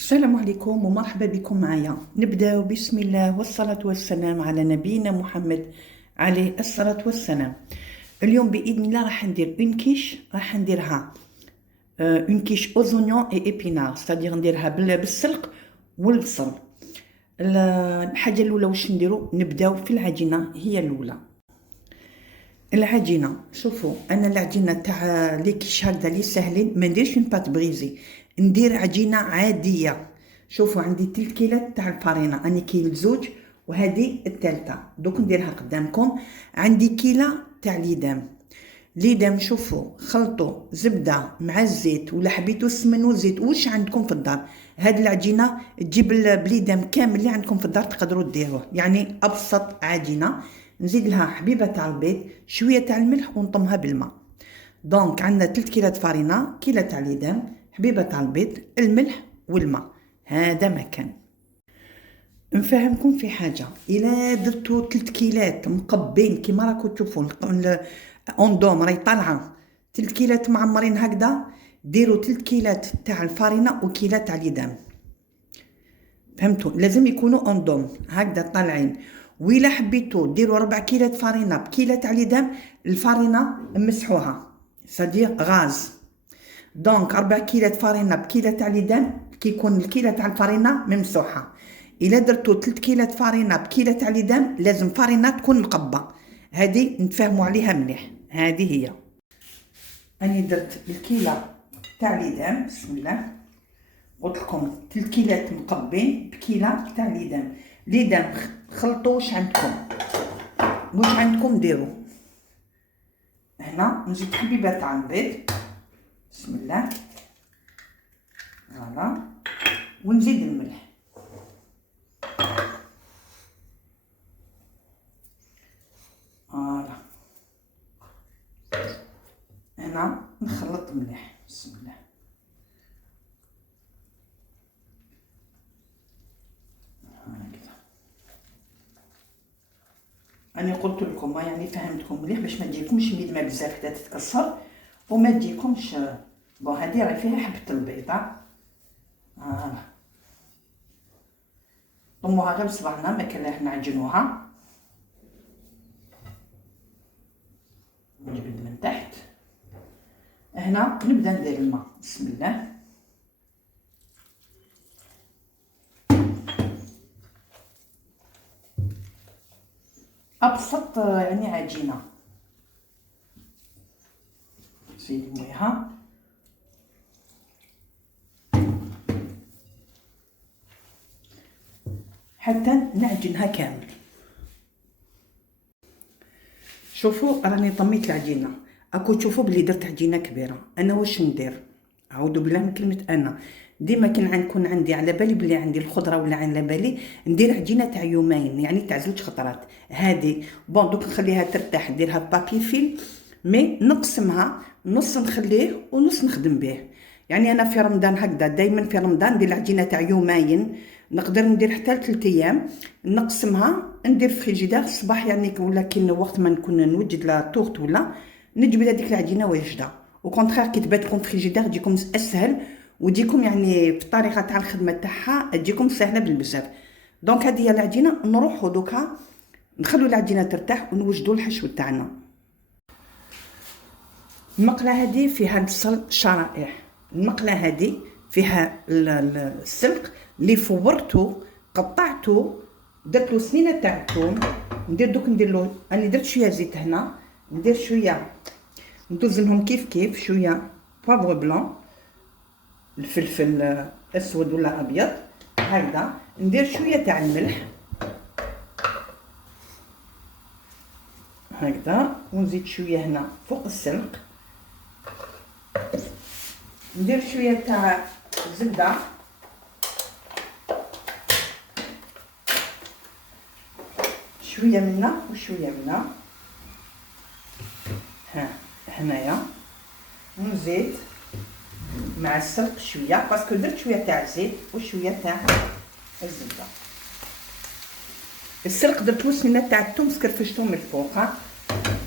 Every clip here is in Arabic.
السلام عليكم ومرحبا بكم معايا. نبدأ بسم الله والصلاة والسلام على نبينا محمد عليه الصلاة والسلام. اليوم بإذن الله راح ندير اون كيش، راح نديرها اون كيش اوزونيون اي ايبينار، ستادير نديرها بالسلق والبصل. الحاجة الأولى واش نديرو، نبداو في العجينة. هي الأولى العجينه. شوفوا انا العجينه تاع لي كيش هكذا لي ساهلين، ما نديرش اون بات بريزي، ندير عجينه عاديه. شوفوا عندي 3 كيلات تاع الفارينه، اني كيل زوج وهذه الثالثه. دوك نديرها قدامكم. عندي كيله تاع ليدام. شوفوا خلطوا زبده مع الزيت، ولا حبيتوا السمن والزيت واش عندكم في الدار. هاد العجينه تجيب بليدام كامل اللي عندكم في الدار تقدروا ديروه، يعني ابسط عجينه. نزيد لها حبيبه تاع البيض، شويه تاع الملح ونطمها بالماء. دونك عندنا 3 كيلات فارينه، كيله تاع ليدام، حبيبه تاع البيض، الملح والماء. هذا ما كان. نفهمكم في حاجه، الا درتو 3 كيلات مقبين كيما راكم تشوفوا اون راهي طالعه 3 كيلات معمرين هكذا، ديروا 3 كيلات تاع الفارينه وكيله تاع ليدام. فهمتوا؟ لازم يكونوا اون هكذا طالعين. وإلا حبيتوا ديروا 4 كيلات فارينه بكيله تاع ليدام، الفارينه مسحوها سادير غاز. دونك 4 كيلات فارينه بكيله تاع ليدام، كيكون الكيله تاع الفارينه ممسوحه. الا درتو 3 كيلات فارينه بكيله تاع ليدام، لازم فارينه تكون مقبه. هذه نتفاهموا عليها مليح. هذه هي. اني درت الكيله تاع ليدام، بسم الله. قلت لكم 3 كيلات مقبين بكيله تاع ليدام. خلطوا واش عندكم ديروا. هنا نزيد حبيبه تاع البيض، بسم الله. فوالا. ونزيد الملح. فوالا. هنا نخلط مليح، بسم الله. هكذا. أنا قلت لكم يعني فهمتكم مليح باش ما تجيكمش ميدمه بزاف حتى تتكسر وما تجيكمش. بون هذه راهي فيها حبه البيضه. فوالا. طموها غير بصبعنا، ما كان راح نعجنوها. نجبد من تحت. هنا نبدا ندير الماء، بسم الله. ابسط يعني عجينه. نزيد مويها حتى نعجنها كامل. شوفوا راني طميت العجينه، اكو تشوفوا بلي درت عجينه كبيره. انا واش ندير، اعوذ بالله من كلمه انا. ديما كون عندي على بالي بلي عندي الخضره، ولا على بالي ندير عجينه تاع يومين، يعني تاع 2 خطرات. هذه بون دوك نخليها ترتاح، نديرها بابي فيل، مي نقسمها نص نخليه ونص نخدم به. يعني انا في رمضان هكذا، دائما في رمضان ندير العجينه تاع يومين، نقدر ندير حتى 3 ايام. نقسمها ندير فريجيدار الصباح، يعني ولا كي وقت ما نكون نوجد لا طورت ولا نجبد هذيك العجينه واجده. وكونتخير كي تباتكم فريجيدار تجيكم اسهل، وتجيكم يعني في الطريقه تاع الخدمه تاعها تجيكم سهله بالبزاف. دونك هذه هي العجينه. نروحوا دوكا نخلو العجينه ترتاح ونوجدوا الحشو تاعنا. المقله هذه فيها البصل شرائح، المقله هذه فيها السلق اللي فورتو قطعتو، درت له سنينه تاع الثوم. ندير له، انا درت شويه زيت هنا، ندير شويه، ندوز لهم كيف شويه بابغ بلون، الفلفل اسود ولا ابيض هكذا. ندير شويه تاع الملح هكذا، ونزيد شويه هنا فوق السلق. ندير شويه تاع زبده، شويه منا وشويه منا. ها هنايا. ونزيد مع السلق شويه، باسكو درت شويه تاع الزيت وشويه تاع الزبده. السلق درت له سنينه تاع الثوم، سكرفشتهم من الفوق.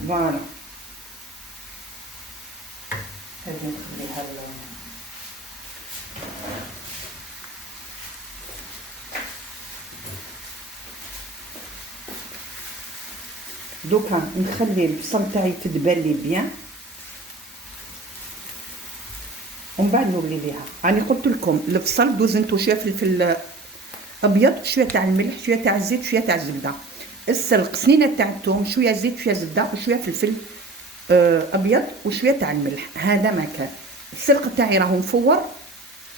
فوالا. هذه نخليها دوكا نخلي البصل تاعي تدبل بيان، ومن بعد نولي ليها. راني قلت لكم البصل دوز انتو شويه فلفل ابيض، شويه تاع الملح، شويه تاع الزيت، شويه تاع الزبده، السلق سنينه تاع الثوم، شويه زيت، شويه زبده، وشويه فلفل ابيض، وشويه تاع الملح. هذا ما كان السلق تاعي راهو مفور،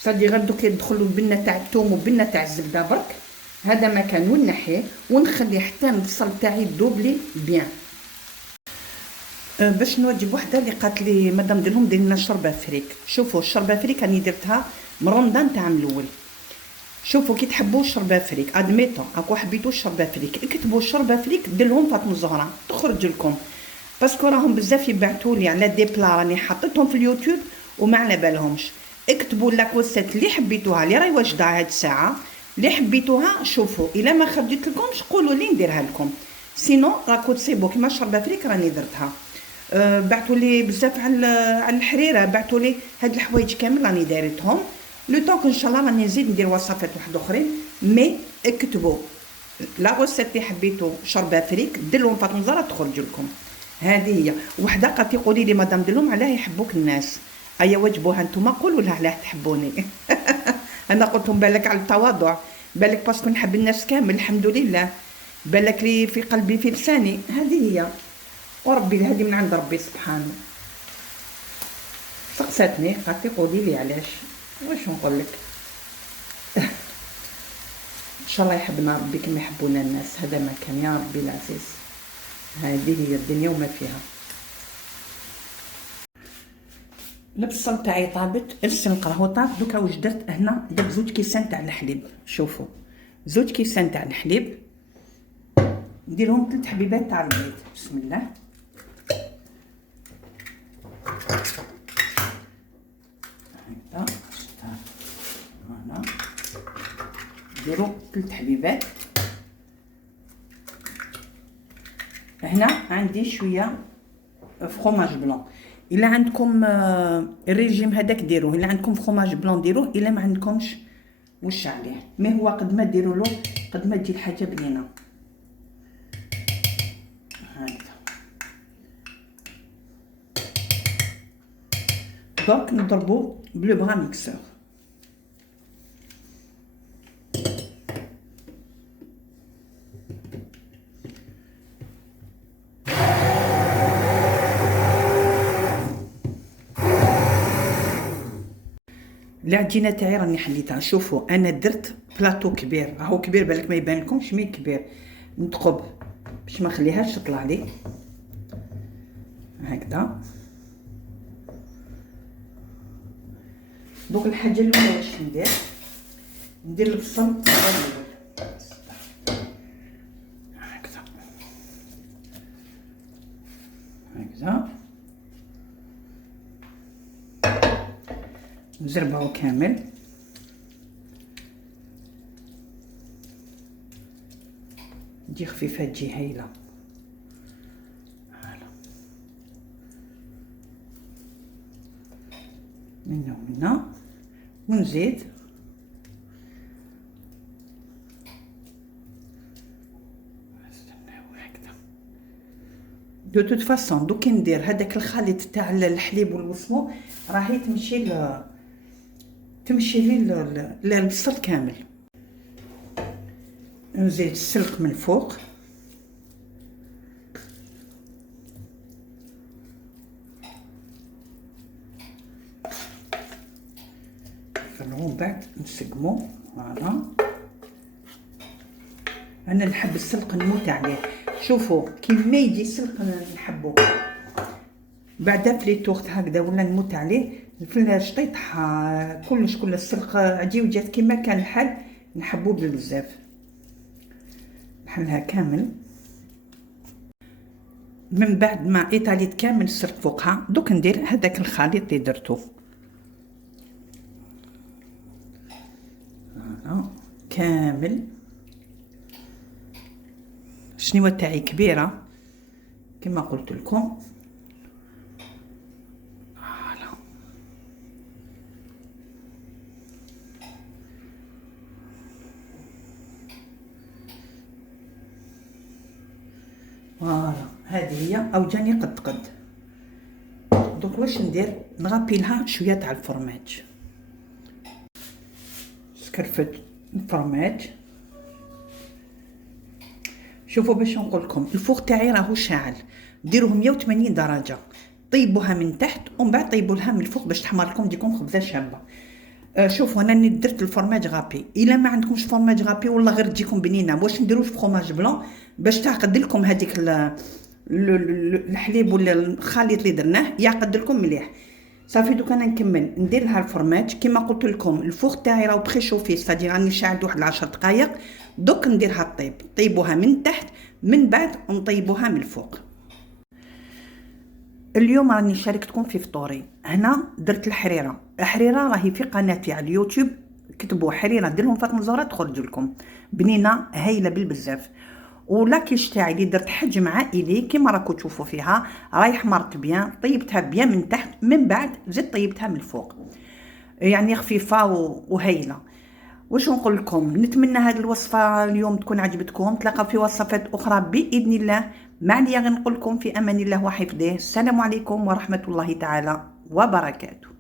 صدي غير دوك يدخلوا البنه تاع الثوم والبنه تاع الزبده برك. هذا ما كان، ونحيه ونخلي حتى البصل تاعي يذوب بيان. باش نوجب وحده اللي قالت لي مدام ديرهم دير لنا شربه فريك. شوفوا الشربه فريك راني درتها من رمضان تاع من الاول. شوفوا كي تحبوا الشربه فريك ادميتو اكو حبيتوا الشربه فريك، اكتبوا الشربه فريك ديرلهم فاطمه الزهراء تخرج لكم، باسكو راهم بزاف يبعثوا لي على دي بلا راني حطيتهم في اليوتيوب وما على بالهمش. اكتبوا لاكوسيت اللي حبيتوها اللي راهي واجده هاد الساعه اللي حبيتوها. شوفوا الا ما خرجت لكمش قولوا لي نديرها لكم، سينو راكو تصيبوا كيما الشربه فريك راني درتها. بعثوا لي بزاف على الحريره، بعثوا لي هاد الحوايج كامل راني دايرتهم. لو طونك ان شاء الله راني نزيد ندير وصفات واحد اخرين. مي اكتبوا لا روسيت اللي حبيتو شربه فريك ديرلهم فاطمه زهره تخرج لكم. هذه هي. وحده قالت لي قولي لي مدام ديرلهم علاه يحبوك الناس. ايا وجبوها نتوما قولوا لها علاه تحبوني. انا قلت لهم بالك على التواضع، بالك باسكو نحب الناس كامل الحمد لله، بالك لي في قلبي في لساني. هذه هي، وربي هذه من عند ربي سبحانه. سقساتني قالت لي قولي لي علاش، واش نقول لك. ان شاء الله يحبنا ربي كما يحبونا الناس، هذا ما كان يا ربي العزيز. هذه هي الدنيا وما فيها. البصل تاعي طابت، السنق راهو طاب. دوكا واش درت هنا؟ درت 2 كيسان تاع الحليب. شوفوا 2 كيسان تاع الحليب، نديرهم 3 حبيبات تاع البيض. بسم الله. هكذا هنا نديرو 3 حبيبات. هنا عندي شويه فخوماج بلون، الا عندكم الريجيم هذاك ديروه، الا عندكم فخوماج بلون ديروه، الا ما عندكمش وش عليه. مي هو قد ما ديروا له قد ما تجي الحاجه بنينه. هكذا دونك نضربو بلو بغا ميكسور. العجينه تاعي راني حليتها. شوفوا انا درت بلاطو كبير، راهو كبير بالك ما يبان لكمش مي كبير، نتقب باش ما نخليهاش تطلع لي هكذا. دوك الحاجه الاولى واش ندير البصل هكذا هكذا، نزربعو كامل. تجي خفيفه تجي هايله. هلا منا ومنا، ونزيد دو توت فاسون. دوك ندير هذاك الخليط تاع الحليب والبصمو راهي تمشي لي البصل كامل. نزيد السلق من فوق، ومن بعد نسقمو. فوالا انا نحب السلق نموت عليه. شوفوا كيما يجي السلق نحبو، بعدا فليتوخت هكذا ولا نموت عليه في الشطيطحه كلش. كل السلق عجي وجات كيما كان الحال نحبو بزاف. نحلها كامل من بعد ما ايطاليت كامل السلق فوقها. دوك ندير هذاك الخليط اللي درتو كامل. الشنيوه تاعي كبيره كما قلت لكم. فوالا هذه هي او جاني قد دوك واش ندير؟ نغابي لها شويه تاع الفرماج، سكرفت الفرماج. شوفوا باش نقول لكم الفوق تاعي راهو شاعل، ديروه 180 درجه، طيبوها من تحت ومن بعد طيبوا لها من الفوق باش تحمر لكم تجيكم خبزه شابه. شوفوا انا درت الفرماج غابي، الا ما عندكمش فرماج غابي والله غير تجيكم بنينه. واش نديرو فرماج بلون باش تعقد لكم هذيك الحليب ولا الخليط اللي درناه يعقد لكم مليح. صافي دوك انا نكمل ندير لها الفرماج كيما قلت لكم. الفوق تاعي راهو بريشوفي، سادي راني شاعل واحد 10 دقائق. دوك نديرها الطيب، طيبوها من تحت من بعد نطيبوها من الفوق. اليوم راني شاركتكم في فطوري. هنا درت الحريره راهي في قناتي على اليوتيوب، كتبوا حريره ديرهم فاطمه زهره تخرج لكم بنينه هايله بالبزاف. ولاكيش تاعي اللي درت حجم عائلي كيما راكم تشوفوا فيها، راهي حمرت بيان، طيبتها بيان من تحت من بعد زدت طيبتها من الفوق، يعني خفيفه وهايله. واش نقول لكم؟ نتمنى هذه الوصفه اليوم تكون عجبتكم. تلاقاو في وصفات اخرى باذن الله. ما عليا غير نقول لكم في امان الله وحفظه. السلام عليكم ورحمه الله تعالى وبركاته.